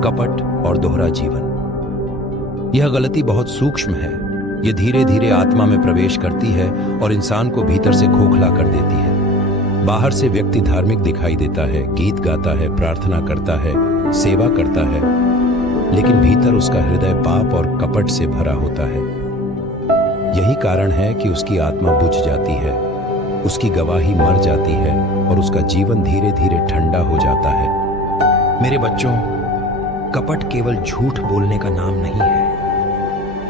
कपट और दोहरा जीवन। यह गलती बहुत सूक्ष्म है। यह धीरे धीरे आत्मा में प्रवेश करती है और इंसान को भीतर से खोखला कर देती है। बाहर से व्यक्ति धार्मिक दिखाई देता है, गीत गाता है, प्रार्थना करता है, सेवा करता है, लेकिन भीतर उसका हृदय पाप और कपट से भरा होता है। यही कारण है कि उसकी आत्मा बुझ जाती है, उसकी गवाही मर जाती है और उसका जीवन धीरे धीरे ठंडा हो जाता है। मेरे बच्चों, कपट केवल झूठ बोलने का नाम नहीं है।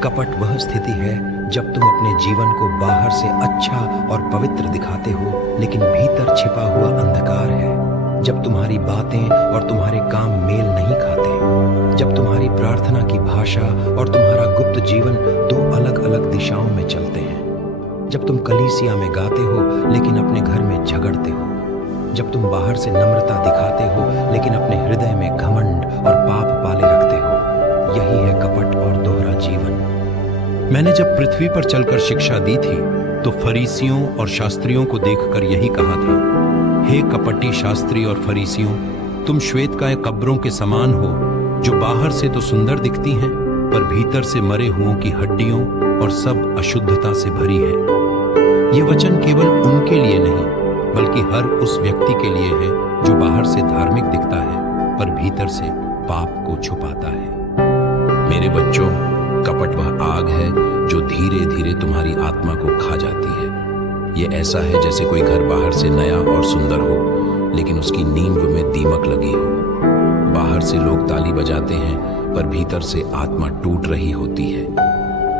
कपट वह स्थिति है जब तुम अपने जीवन को बाहर से अच्छा और पवित्र दिखाते हो, लेकिन भीतर छिपा हुआ अंधकार है। जब तुम्हारी बातें और तुम्हारे काम मेल नहीं खाते, जब तुम्हारी प्रार्थना की भाषा और तुम्हारा गुप्त जीवन दो अलग अलग दिशाओं में चलते हैं, जब तुम कलीसिया में गाते हो लेकिन अपने घर में झगड़ते हो, जब तुम बाहर से नम्रता दिखाते हो लेकिन अपने हृदय में घमंड और पाप पाले रखते हो, यही है कपट और दोहरा जीवन। मैंने जब पृथ्वी पर चलकर शिक्षा दी थी तो फरीसियों और शास्त्रियों को देखकर यही कहा था, हे कपटी शास्त्री और फरीसियों, तुम श्वेतकाय कब्रों के समान हो, जो बाहर से तो सुंदर दिखती हैं पर भीतर से मरे हुओं की हड्डियों और सब अशुद्धता से भरी है। ये वचन केवल उनके लिए नहीं बल्कि हर उस व्यक्ति के लिए है जो बाहर से धार्मिक दिखता है पर भीतर से पाप को छुपाता है। मेरे बच्चों, कपट वह आग है जो धीरे धीरे तुम्हारी आत्मा को खा जाती है। ये ऐसा है जैसे कोई घर बाहर से नया और सुंदर हो लेकिन उसकी नींव में दीमक लगी हो। बाहर से लोग ताली बजाते हैं पर भीतर से आत्मा टूट रही होती है।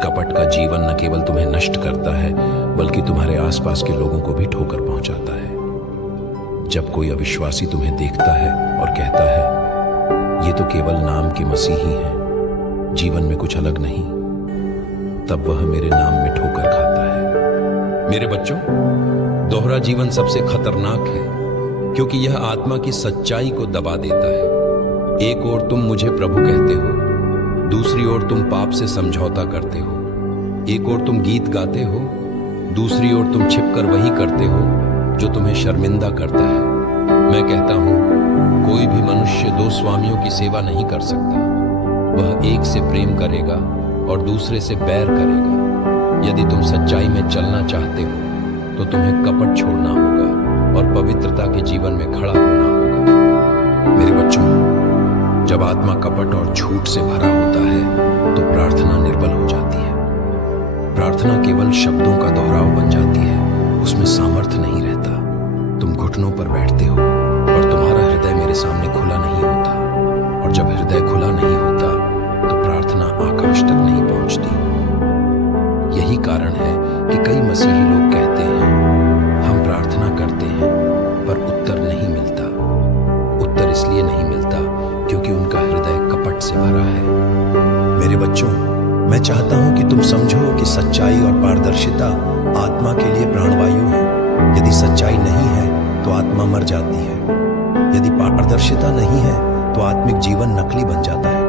कपट का जीवन न केवल तुम्हें नष्ट करता है बल्कि तुम्हारे आसपास के लोगों को भी ठोकर पहुंचाता है। जब कोई अविश्वासी तुम्हें देखता है और कहता है, ये तो केवल नाम के मसीही हैं, जीवन में कुछ अलग नहीं, तब वह मेरे नाम में ठोकर खाता है। मेरे बच्चों, दोहरा जीवन सबसे खतरनाक है क्योंकि यह आत्मा की सच्चाई को दबा देता है। एक ओर तुम मुझे प्रभु कहते हो, दूसरी ओर तुम पाप से समझौता करते हो। एक ओर तुम गीत गाते हो, दूसरी ओर तुम छिपकर वही करते हो जो तुम्हें शर्मिंदा करता है। मैं कहता हूं, कोई भी मनुष्य दो स्वामियों की सेवा नहीं कर सकता। वह एक से प्रेम करेगा और दूसरे से बैर करेगा। यदि तुम सच्चाई में चलना चाहते हो तो तुम्हें कपट छोड़ना होगा और पवित्रता के जीवन में खड़ा होना होगा। मेरे बच्चों, जब आत्मा कपट और झूठ से भरा होता है तो प्रार्थना निर्बल हो जाती है। प्रार्थना केवल शब्दों का दोहराव बन जाती है, उसमें सामर्थ्य नहीं रहता। तुम घुटनों पर बैठते हो और तुम्हारा हृदय मेरे सामने खुला नहीं होता, और जब हृदय खुला नहीं होता तो प्रार्थना आकाश तक नहीं पहुंचती। यही कारण है कि कई मसीही लोग कहते हैं, हम प्रार्थना करते हैं पर उत्तर नहीं मिलता। उत्तर इसलिए नहीं मिलता क्योंकि उनका हृदय कपट से भरा है। मेरे बच्चों, मैं चाहता हूं कि तुम समझो कि सच्चाई और पारदर्शिता आत्मा के लिए प्राणवायु है। यदि सच्चाई नहीं है तो आत्मा मर जाती है। यदि पारदर्शिता नहीं है तो आत्मिक जीवन नकली बन जाता है।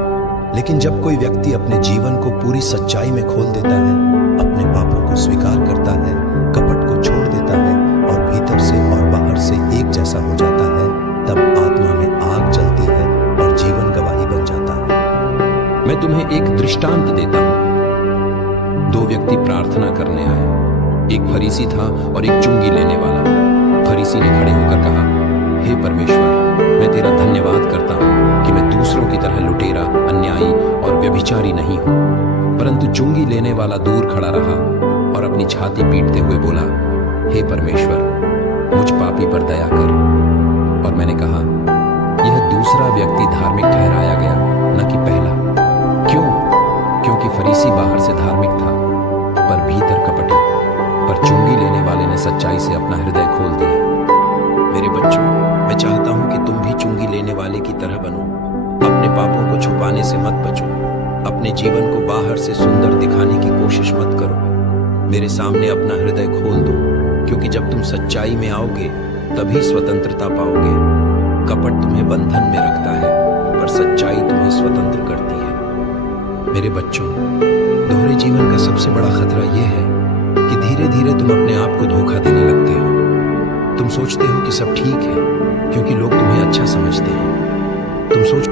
लेकिन जब कोई व्यक्ति अपने जीवन को पूरी सच्चाई में खोल देता है, अपने पापों को स्वीकार करता है, कपट को छोड़ देता है और भीतर से और बाहर से एक जैसा हो जाता है, तब आत्मा में आग जलती है और जीवन गवाही बन जाता है। मैं तुम्हें एक दृष्टांत देता हूं। दो व्यक्ति प्रार्थना करने आए। एक फरीसी था और एक चुंगी लेने वाला। फरीसी ने खड़े होकर कहा, हे परमेश्वर, मैं तेरा धन्यवाद करता हूं कि मैं दूसरों की तरह लुटेरा, अन्यायी और व्यभिचारी नहीं हूं। परंतु चुंगी लेने वाला दूर खड़ा रहा और अपनी छाती पीटते हुए बोला, हे परमेश्वर, मुझ पापी पर दया कर। और मैंने कहा, यह दूसरा व्यक्ति धार्मिक ठहराया गया, न कि पहला। क्यों? क्योंकि फरीसी बाहर से धार्मिक था पर भीतर कपटी, पर चुंगी लेने वाले ने सच्चाई से अपना हृदय खोल दिया। मेरे बच्चों, मैं चाहता हूं कि तुम भी चुंगी लेने वाले की तरह बनो। अपने पापों को छुपाने से मत बचो। अपने जीवन को बाहर से सुंदर दिखाने की कोशिश मत करो। मेरे सामने अपना हृदय खोल दो, क्योंकि जब तुम सच्चाई में आओगे तभी स्वतंत्रता पाओगे। कपट तुम्हें बंधन में रखता है पर सच्चाई तुम्हें स्वतंत्र करती है। मेरे बच्चों, दोहरे जीवन का सबसे बड़ा खतरा यह है कि धीरे धीरे तुम अपने आप को धोखा देने लगते हो। तुम सोचते हो कि सब ठीक है क्योंकि लोग तुम्हें अच्छा समझते हैं। तुम सोच